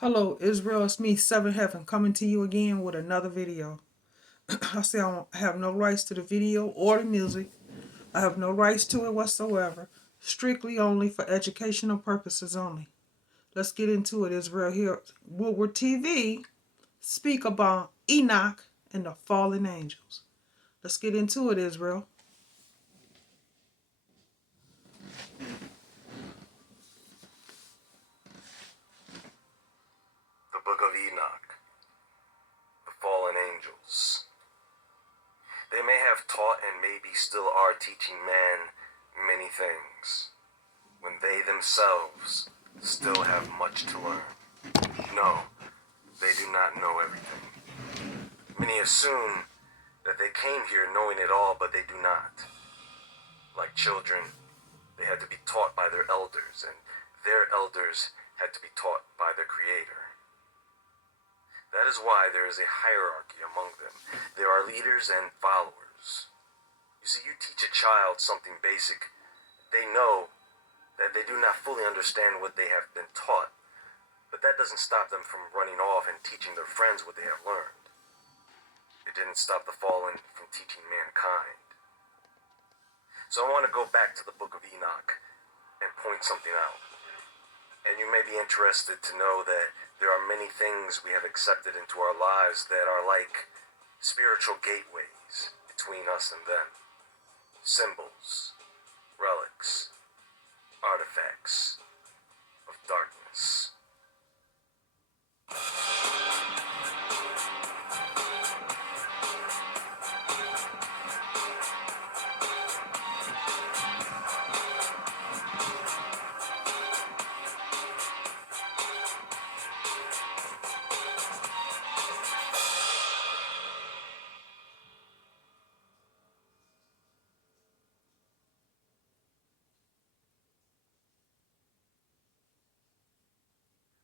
Hello Israel, it's me, Seven Heaven, coming to you again with another video. I say I have no rights to the video or the music. I have no rights to it whatsoever. Strictly only for educational purposes only. Let's get into it, Israel. Here, Woodward TV speak about Enoch and the fallen angels. Let's get into it, Israel. The Book of Enoch, the Fallen Angels. They may have taught and maybe still are teaching man many things, when they themselves still have much to learn. No, they do not know everything. Many assume that they came here knowing it all, but they do not. Like children, they had to be taught by their elders, and their elders had to be taught by their Creator. That is why there is a hierarchy among them. There are leaders and followers. You see, you teach a child something basic. They know that they do not fully understand what they have been taught, but that doesn't stop them from running off and teaching their friends what they have learned. It didn't stop the fallen from teaching mankind. So I want to go back to the Book of Enoch and point something out. And you may be interested to know that there are many things we have accepted into our lives that are like spiritual gateways between us and them. Symbols, relics, artifacts of darkness.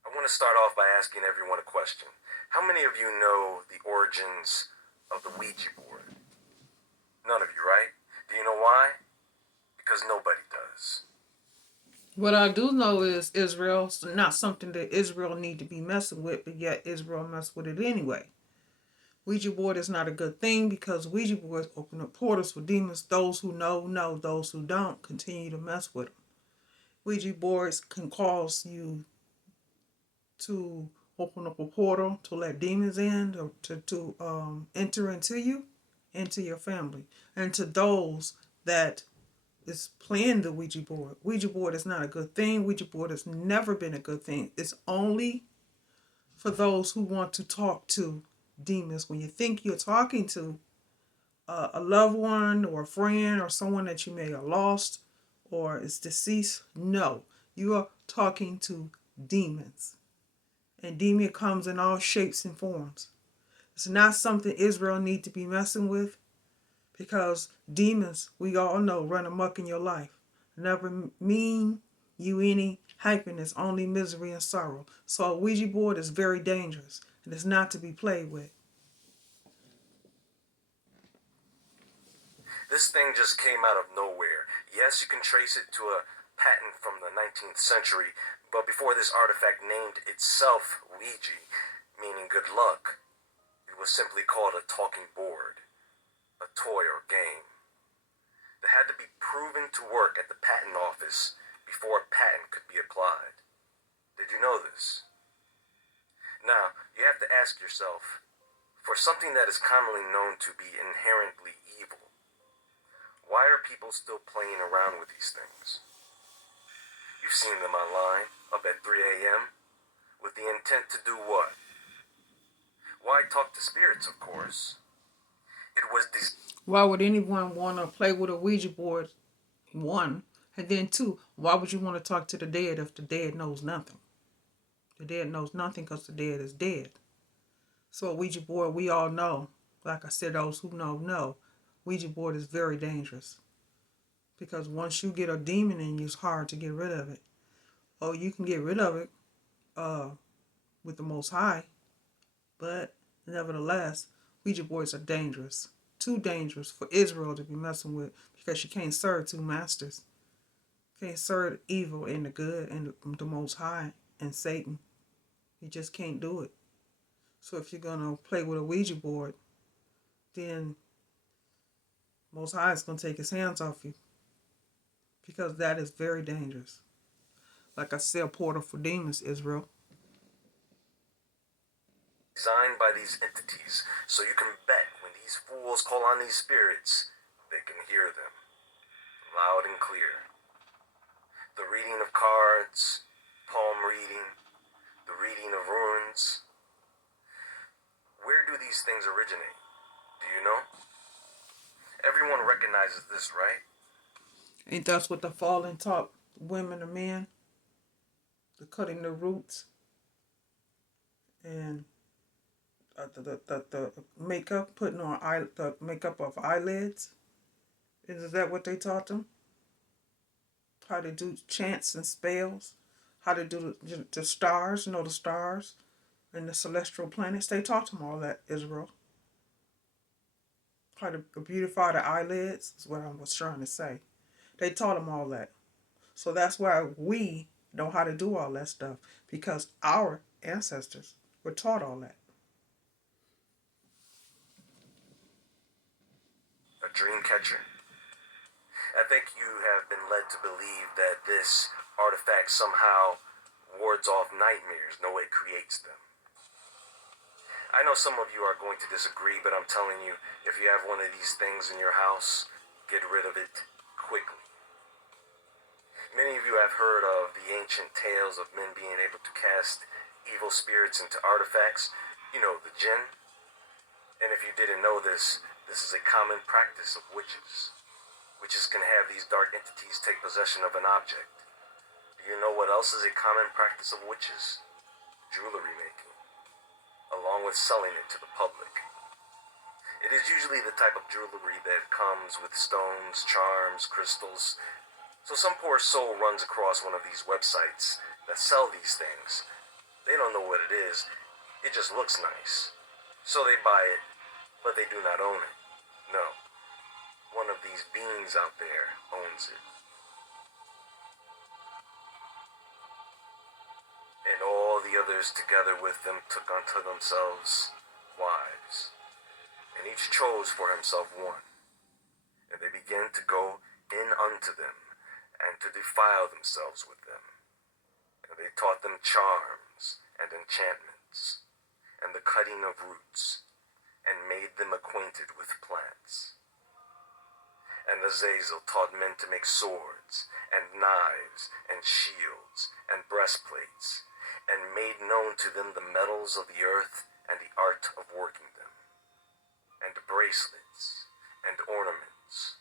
I want to start off by asking everyone a question. How many of you know the origins of the Ouija board? None of you, right? Do you know why? Because nobody does. What I do know is Israel's not something that Israel need to be messing with, but yet Israel mess with it anyway. Ouija board is not a good thing because Ouija boards open up portals for demons. Those who know. Those who don't, continue to mess with them. Ouija boards can cause you to open up a portal to let demons in or to enter into you, into your family, and to those that is playing the Ouija board. Ouija board is not a good thing. Ouija board has never been a good thing. It's only for those who want to talk to demons. When you think you're talking to a loved one or a friend or someone that you may have lost or is deceased, no, you are talking to demons. And demon comes in all shapes and forms. It's not something Israel need to be messing with because demons, we all know, run amok in your life. Never mean you any happiness, only misery and sorrow. So a Ouija board is very dangerous and it's not to be played with. This thing just came out of nowhere. Yes, you can trace it to a patent from the 19th century, but before this artifact named itself Ouija, meaning good luck, it was simply called a talking board, a toy or game. That had to be proven to work at the patent office before a patent could be applied. Did you know this? Now, you have to ask yourself, for something that is commonly known to be inherently evil, why are people still playing around with these things? You've seen them online, up at 3 a.m., with the intent to do what? Why talk to spirits, of course. It was these. Why would anyone want to play with a Ouija board? One. And then two, why would you want to talk to the dead if the dead knows nothing? The dead knows nothing because the dead is dead. So a Ouija board, we all know, like I said, those who know, Ouija board is very dangerous. Because once you get a demon in you, it's hard to get rid of it. Oh, you can get rid of it with the Most High, but nevertheless, Ouija boards are dangerous. Too dangerous for Israel to be messing with because you can't serve two masters. You can't serve evil and the good and the Most High and Satan. You just can't do it. So if you're gonna play with a Ouija board, then Most High is gonna take his hands off you, because that is very dangerous. Like I said, a portal for demons, Israel. Designed by these entities, so you can bet when these fools call on these spirits, they can hear them loud and clear. The reading of cards, palm reading, the reading of runes. Where do these things originate? Do you know? Everyone recognizes this, right? Ain't that's what the fallen taught women and men? The cutting the roots and the makeup, putting on the makeup of eyelids. Is that what they taught them? How to do chants and spells? How to do the stars, the stars and the celestial planets? They taught them all that, Israel. How to beautify the eyelids is what I was trying to say. They taught them all that. So that's why we know how to do all that stuff, because our ancestors were taught all that. A dream catcher. I think you have been led to believe that this artifact somehow wards off nightmares. No, it creates them. I know some of you are going to disagree, but I'm telling you, if you have one of these things in your house, get rid of it quickly. Many of you have heard of the ancient tales of men being able to cast evil spirits into artifacts. You know, the jinn. And if you didn't know this, this is a common practice of witches. Witches can have these dark entities take possession of an object. Do you know what else is a common practice of witches? Jewelry making, along with selling it to the public. It is usually the type of jewelry that comes with stones, charms, crystals. So some poor soul runs across one of these websites that sell these things. They don't know what it is. It just looks nice. So they buy it, but they do not own it. No. One of these beings out there owns it. And all the others together with them took unto themselves wives. And each chose for himself one. And they began to go in unto them, and to defile themselves with them. And they taught them charms and enchantments, and the cutting of roots, and made them acquainted with plants. And Azazel taught men to make swords, and knives, and shields, and breastplates, and made known to them the metals of the earth, and the art of working them, and bracelets, and ornaments,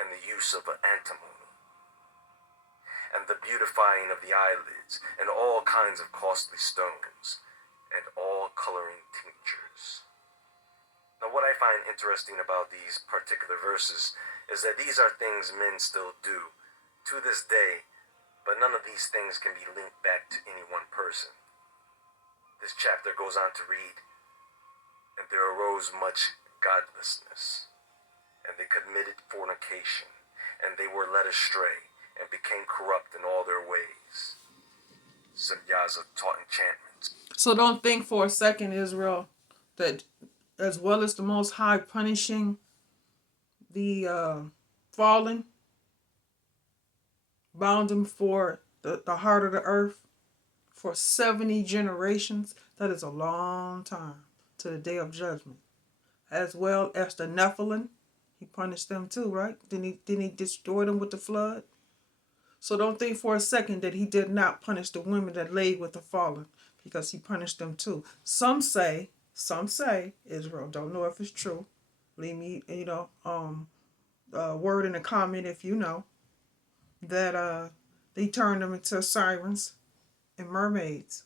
and the use of antimony, and the beautifying of the eyelids, and all kinds of costly stones, and all coloring tinctures. Now, what I find interesting about these particular verses is that these are things men still do to this day, but none of these things can be linked back to any one person. This chapter goes on to read, and there arose much godlessness, and they committed fornication, and they were led astray, and became corrupt in all their ways. Semyaza taught enchantments. So don't think for a second, Israel, that as well as the Most High punishing the fallen, bound them for the heart of the earth for 70 generations. That is a long time, to the day of judgment. As well as the Nephilim, he punished them too, right? Didn't he destroy them with the flood? So don't think for a second that he did not punish the women that laid with the fallen, because he punished them too. Some say, Israel, don't know if it's true. Leave me, word in a comment if you know, that they turned them into sirens and mermaids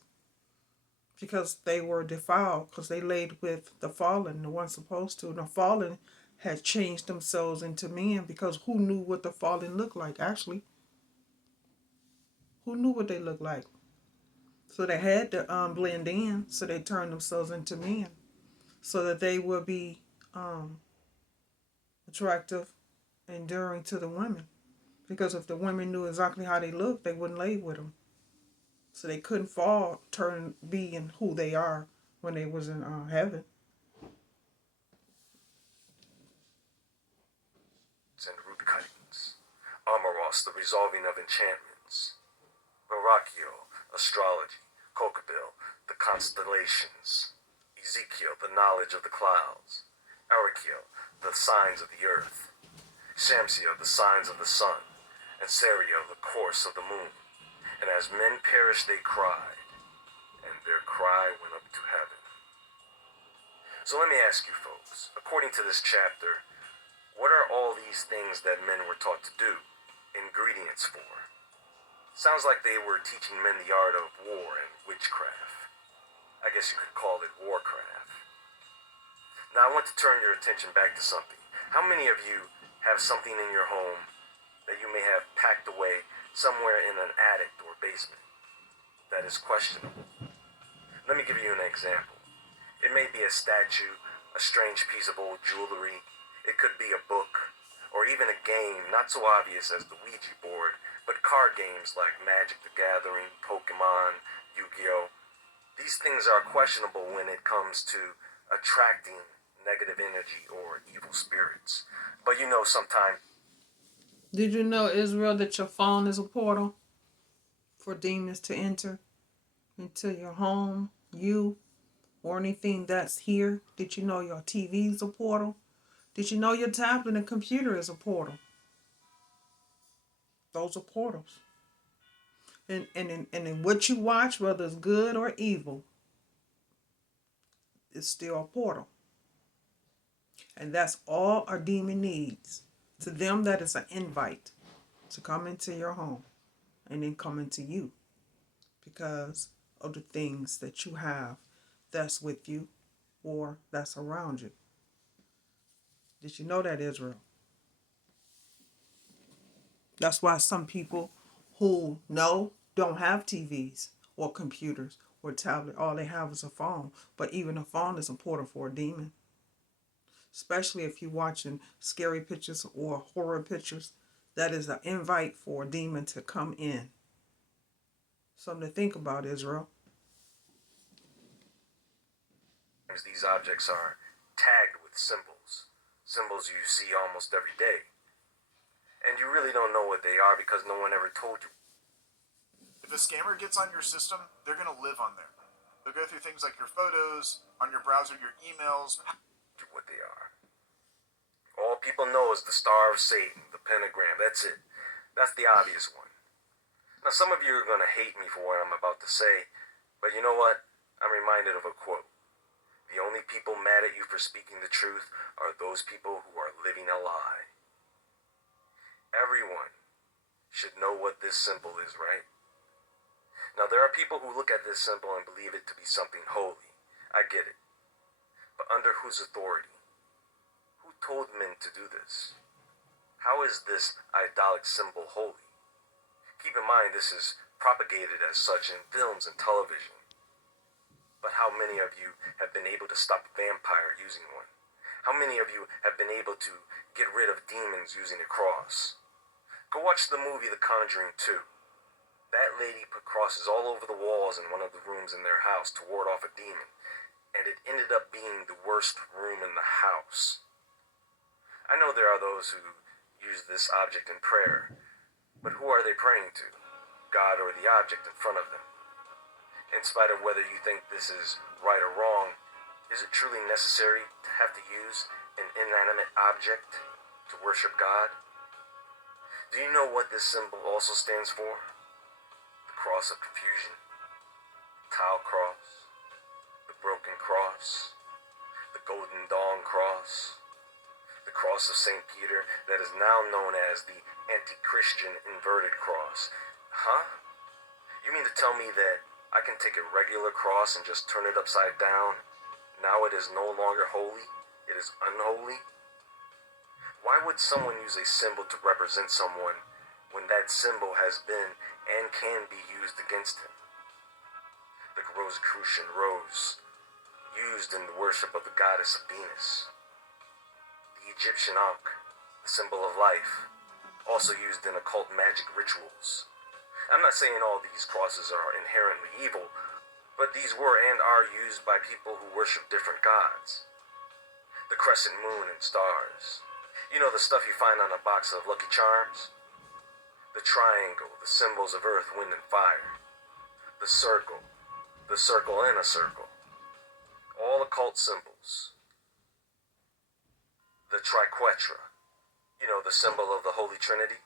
because they were defiled, because they laid with the fallen, the ones supposed to. And the fallen had changed themselves into men, because who knew what the fallen looked like, actually? Who knew what they looked like? So they had to blend in, so they turned themselves into men, so that they would be attractive, enduring to the women. Because if the women knew exactly how they looked, they wouldn't lay with them. So they couldn't fall, turn being who they are when they was in heaven. And root cuttings. Amoros, the resolving of enchantments. Barakio, astrology. Kokabel, the constellations. Ezekiel, the knowledge of the clouds. Arakiel, the signs of the earth. Shamsiel, the signs of the sun. And Sariel, the course of the moon. And as men perished, they cried, and their cry went up to heaven. So let me ask you folks, according to this chapter, what are all these things that men were taught to do ingredients for? Sounds like they were teaching men the art of war and witchcraft. I guess you could call it warcraft. Now I want to turn your attention back to something. How many of you have something in your home that you may have packed away somewhere in an attic or basement that is questionable? Let me give you an example. It may be a statue, a strange piece of old jewelry. It could be a book, or even a game not so obvious as the Ouija board, but card games like Magic the Gathering, Pokemon, Yu-Gi-Oh! These things are questionable when it comes to attracting negative energy or evil spirits. But you know, sometimes. Did you know, Israel, that your phone is a portal for demons to enter into your home, you, or anything that's here? Did you know your TV is a portal? Did you know your tablet and computer is a portal? Those are portals. And in what you watch, whether it's good or evil, it's still a portal. And that's all a demon needs. To them, that is an invite to come into your home and then come into you because of the things that you have that's with you or that's around you. Did you know that, Israel? That's why some people who know don't have TVs or computers or tablet. All they have is a phone. But even a phone is a portal for a demon. Especially if you're watching scary pictures or horror pictures. That is an invite for a demon to come in. Something to think about, Israel. These objects are tagged with symbols. Symbols you see almost every day. And you really don't know what they are because no one ever told you. If a scammer gets on your system, they're going to live on there. They'll go through things like your photos, on your browser, your emails. What they are. All people know is the Star of Satan, the pentagram. That's it. That's the obvious one. Now, some of you are going to hate me for what I'm about to say, but you know what? I'm reminded of a quote. The only people mad at you for speaking the truth are those people who are living a lie. Everyone should know what this symbol is, right? Now, there are people who look at this symbol and believe it to be something holy. I get it. But under whose authority? Who told men to do this? How is this idolic symbol holy? Keep in mind, this is propagated as such in films and television. But how many of you have been able to stop a vampire using one? How many of you have been able to get rid of demons using a cross? Go watch the movie The Conjuring 2. That lady put crosses all over the walls in one of the rooms in their house to ward off a demon, and it ended up being the worst room in the house. I know there are those who use this object in prayer, but who are they praying to? God or the object in front of them? In spite of whether you think this is right or wrong, is it truly necessary to have to use an inanimate object to worship God? Do you know what this symbol also stands for? The cross of confusion, the tau cross, the broken cross, the golden dawn cross, the cross of St. Peter that is now known as the anti-Christian inverted cross. Huh? You mean to tell me that I can take a regular cross and just turn it upside down? Now it is no longer holy? It is unholy? Why would someone use a symbol to represent someone when that symbol has been and can be used against him? The Rosicrucian rose, used in the worship of the goddess of Venus. The Egyptian Ankh, the symbol of life, also used in occult magic rituals. I'm not saying all these crosses are inherently evil, but these were and are used by people who worship different gods. The crescent moon and stars. You know, the stuff you find on a box of Lucky Charms? The triangle, the symbols of earth, wind, and fire. The circle in a circle. All occult symbols. The triquetra. You know, the symbol of the Holy Trinity?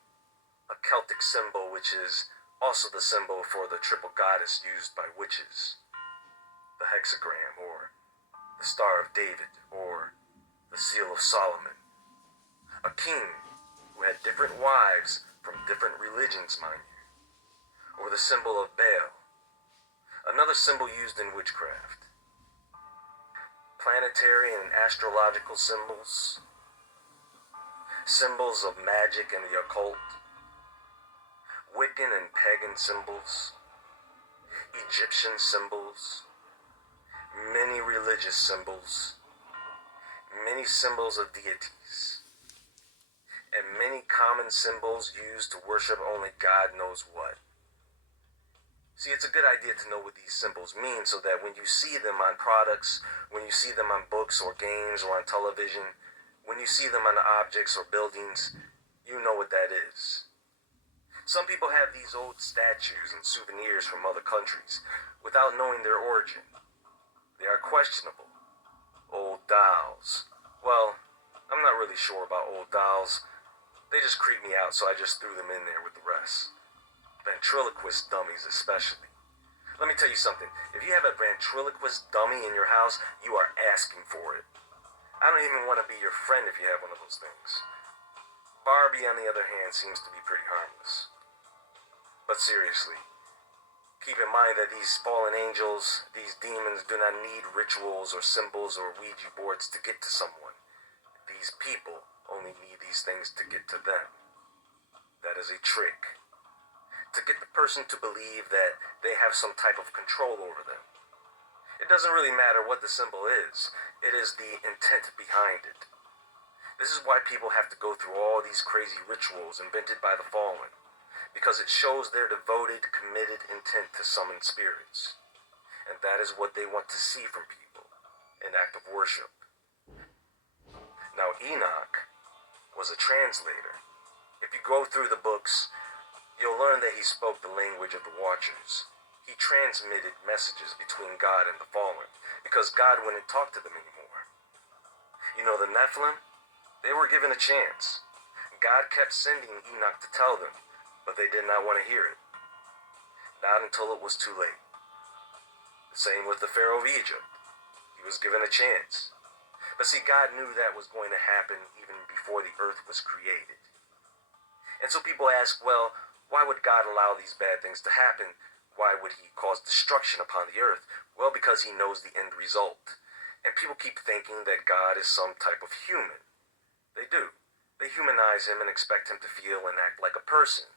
A Celtic symbol which is also the symbol for the triple goddess used by witches. The hexagram, or the Star of David, or the Seal of Solomon. A king who had different wives from different religions, mind you. Or the symbol of Baal, another symbol used in witchcraft. Planetary and astrological symbols. Symbols of magic and the occult. Wiccan and pagan symbols. Egyptian symbols. Many religious symbols. Many symbols of deities. And many common symbols used to worship only God knows what. See, it's a good idea to know what these symbols mean so that when you see them on products, when you see them on books or games or on television, when you see them on objects or buildings, you know what that is. Some people have these old statues and souvenirs from other countries without knowing their origin. They are questionable. Old dolls. Well, I'm not really sure about old dolls. They just creep me out, so I just threw them in there with the rest. Ventriloquist dummies especially. Let me tell you something. If you have a ventriloquist dummy in your house, you are asking for it. I don't even want to be your friend if you have one of those things. Barbie, on the other hand, seems to be pretty harmless. But seriously, keep in mind that these fallen angels, these demons, do not need rituals or symbols or Ouija boards to get to someone. These people only need these things to get to them. That is a trick. To get the person to believe that they have some type of control over them. It doesn't really matter what the symbol is. It is the intent behind it. This is why people have to go through all these crazy rituals invented by the fallen. Because it shows their devoted, committed intent to summon spirits. And that is what they want to see from people. An act of worship. Now, Enoch was a translator. If you go through the books, you'll learn that he spoke the language of the Watchers. He transmitted messages between God and the fallen, because God wouldn't talk to them anymore. You know, the Nephilim, they were given a chance. God kept sending Enoch to tell them, but they did not want to hear it. Not until it was too late. The same with the Pharaoh of Egypt. He was given a chance. But see, God knew that was going to happen even before the earth was created. And so people ask, well, why would God allow these bad things to happen? Why would he cause destruction upon the earth? Well, because he knows the end result. And people keep thinking that God is some type of human. They do. They humanize him and expect him to feel and act like a person.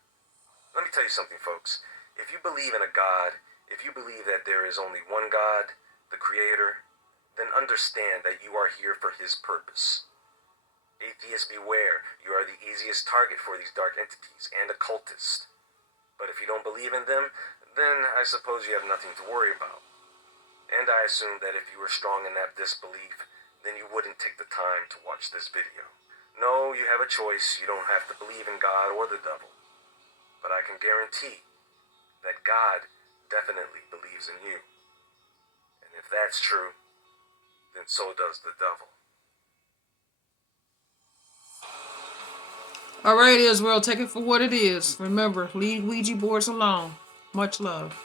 Let me tell you something, folks. If you believe in a God, if you believe that there is only one God, the Creator, then understand that you are here for his purpose. Atheists beware. You are the easiest target for these dark entities and occultists. But if you don't believe in them, then I suppose you have nothing to worry about. And I assume that if you were strong in that disbelief, then you wouldn't take the time to watch this video. No, you have a choice. You don't have to believe in God or the devil. But I can guarantee that God definitely believes in you. And if that's true, then so does the devil. All right, Israel, take it for what it is. Remember, leave Ouija boards alone. Much love.